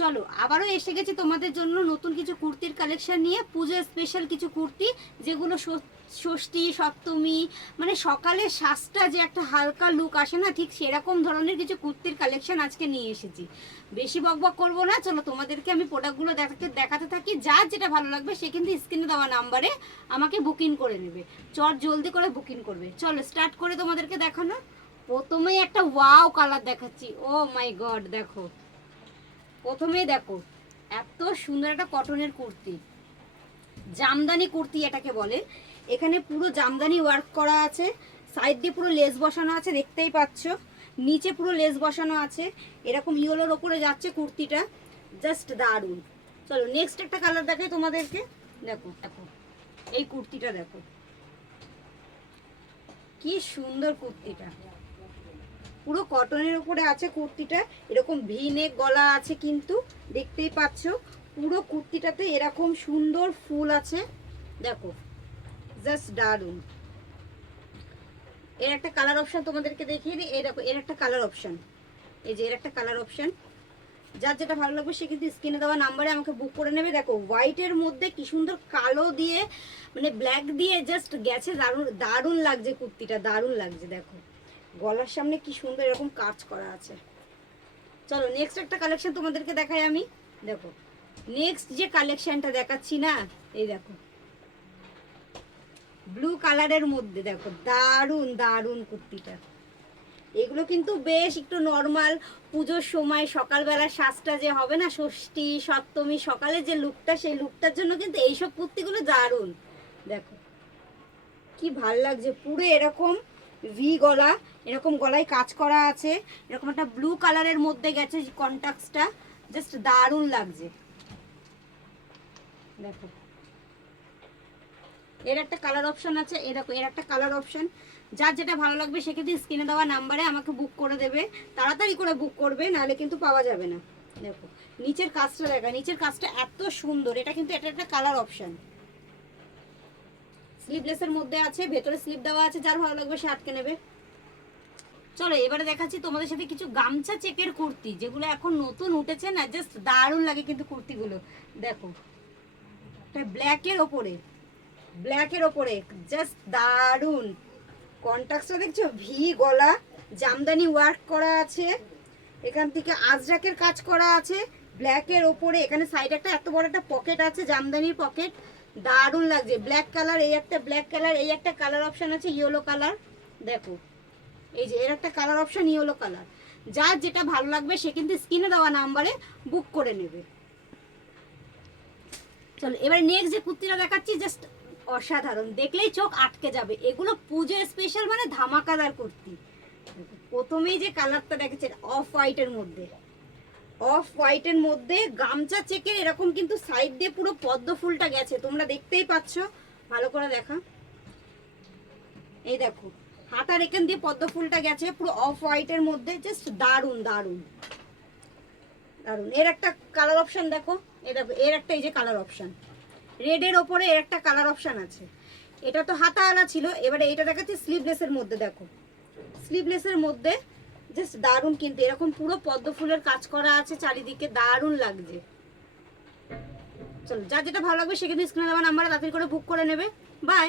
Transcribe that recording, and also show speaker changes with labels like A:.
A: চলো, আবারও এসে গেছি তোমাদের জন্য নতুন কিছু কুর্তির কালেকশন নিয়ে। পুজোর স্পেশাল কিছু কুর্তি, যেগুলো ষষ্ঠী, সপ্তমী মানে সকালের শ্বাসটা যে একটা হালকা লুক আসে না, ঠিক সেরকম ধরনের কিছু কুর্তির কালেকশন আজকে নিয়ে এসেছি। বেশি বকবক করব না, চলো তোমাদেরকে আমি প্রোডাক্টগুলো দেখাতে দেখাতে থাকি। যার যেটা ভালো লাগবে সে কিন্তু স্ক্রিনে দেওয়া নাম্বারে আমাকে বুকিং করে নেবে। চট জলদি করে বুকিং করবে। চলো স্টার্ট করে তোমাদেরকে দেখানো। প্রথমেই একটা ওয়াও কালার দেখাচ্ছি। ও মাই গড দেখো। প্রথমেই দেখো, এত সুন্দর একটা কটনের কুর্তি। জামদানি কুর্তি এটাকে বলে। এখানে পুরো জামদানি ওয়ার্ক করা আছে। সাইড দিয়ে পুরো লেস বসানো আছে, দেখতেই পাচ্ছ। নিচে পুরো লেস বসানো আছে। এরকম ইয়েলোর ওপরে যাচ্ছে কুর্তিটা। জাস্ট দারুণ। চলো নেক্সট একটা কালার দেখাই তোমাদেরকে। দেখো দেখো, এই কুর্তিটা দেখো। কি সুন্দর কুর্তিটা। পুরো কটনের উপরে আছে কুর্তিটা। এরকম ভি নেক গলা আছে কিন্তু, দেখতেই পাচ্ছ। পুরো কুর্তিটাতে এরকম সুন্দর ফুল আছে। দেখো জাস্ট দারুণ এর একটা কালার অপশন তোমাদেরকে দেখিয়ে দিই। এই দেখো, এর একটা কালার অপশন এই যে, এর একটা কালার অপশন যার যেটা ভালো লাগবে সে কিন্তু স্ক্রিনে দেওয়া নাম্বারে আমাকে বুক করে নেবে। দেখো হোয়াইটের মধ্যে কি সুন্দর কালো দিয়ে মানে ব্ল্যাক দিয়ে জাস্ট গেছে। দারুণ দারুণ লাগছে কুর্তিটা, দারুণ লাগছে, দেখো। গলার সামনে কি সুন্দর এরকম কাজ করা আছে। চলো নেক্সট একটা কালেকশন তোমাদেরকে দেখাই আমি। দেখো নেক্সট যে কালেকশনটা দেখাচ্ছি না, এই দেখো। ব্লু কালারের মধ্যে দেখো, দারুণ দারুণ কুর্তিটা। এগুলো কিন্তু বেশ একটু নর্মাল পুজোর সময় সকালবেলা সাজটা যে হবে না, ষষ্ঠী, সপ্তমী সকালে যে লুকটা সেই লুকটার জন্য কিন্তু এইসব কুর্তিগুলো দারুণ। দেখো, কি ভালো লাগছে, পুরো এরকম ভি গলা, এরকম গলায় কাজ করা আছে, এরকম একটা ব্লু কালারের মধ্যে গেছে কন্টাক্সটা জাস্ট দারুণ লাগছে। দেখো। এর একটা কালার অপশন আছে এরকম এর একটা কালার অপশন যার যেটা ভালো লাগবে সে কিন্তু স্ক্রিনে দেওয়া নাম্বারে আমাকে বুক করে দেবে। তাড়াতাড়ি করে বুক করবে, নাহলে কিন্তু পাওয়া যাবে না। দেখো, নিচের কাজটা দেখা, নিচের কাজটা এত সুন্দর, এটা কিন্তু এটা একটা কালার অপশন স্লিভলেসের মধ্যে আছে, ভেতরে স্লিপ দেওয়া আছে, যার ভালো লাগবে সে আটকে নেবে। চলো, এবারে দেখাচ্ছি তোমাদের সাথে কিছু গামছা চেকের কুর্তি, যেগুলো এখন নতুন উঠেছে না জাস্ট দারুণ লাগে কিন্তু কুর্তিগুলো। দেখো ব্ল্যাকের ওপরে ব্ল্যাকের ওপরে জাস্ট দারুণ। কন্ট্রাক্টটা দেখছ? ভি গলা, জামদানি ওয়ার্ক করা আছে, এখান থেকে আজরাকের কাজ করা আছে ব্ল্যাকের ওপরে, এখানে সাইডে একটা এত বড় একটা পকেট আছে, জামদানির পকেট দারুণ লাগছে। ব্ল্যাক কালার এই একটা ব্ল্যাক কালার এই একটা কালার অপশন আছে ইয়েলো কালার দেখো, এই যে এর একটা কালার অপশন ইয়েলো কালার যার যেটা ভালো লাগবে, সে কিন্তু স্ক্রিনে দেওয়া নাম্বারে বুক করে নেবে। চলো, এবার নেক্সট যে কুর্তিটা দেখাচ্ছি জাস্ট অসাধারণ। দেখলেই চোখ আটকে যাবে। এগুলো পুজো স্পেশাল মানে ধামাকাদার কুর্তি। প্রথমেই যে কালারটা দেখেছে অফ হোয়াইটের মধ্যে। অফ হোয়াইটের মধ্যে গামছা চেকের এরকম কিন্তু সাইড দিয়ে পুরো পদ্ম ফুলটা গেছে। তোমরা দেখতেই পাচ্ছ। ভালো করে দেখা। এই দেখো, হাতার এখান দিয়ে পদ্ম ফুলটা গেছে, পুরো অফ হোয়াইটের মধ্যে জাস্ট দারুণ দারুণ। দারুণ। এর একটা কালার অপশন দেখো। এই দেখো, এর একটা এই যে কালার অপশন রেডের ওপরে এর একটা কালার অপশন আছে। এটা তো হাতাওয়ালা ছিল। এবারে এটা দেখাচ্ছি স্লিভলেসের মধ্যে, দেখো। স্লিভলেসের মধ্যে জাস্ট দারুণ কিন্তু, এরকম পুরো পদ্ম ফুলের কাজ করা আছে, চারিদিকে দারুণ লাগছে। চলো, যা যেটা ভালো লাগবে সেখানে স্ক্রিনে দেওয়া নাম্বারে তাড়াতাড়ি করে বুক করে নেবে। বাই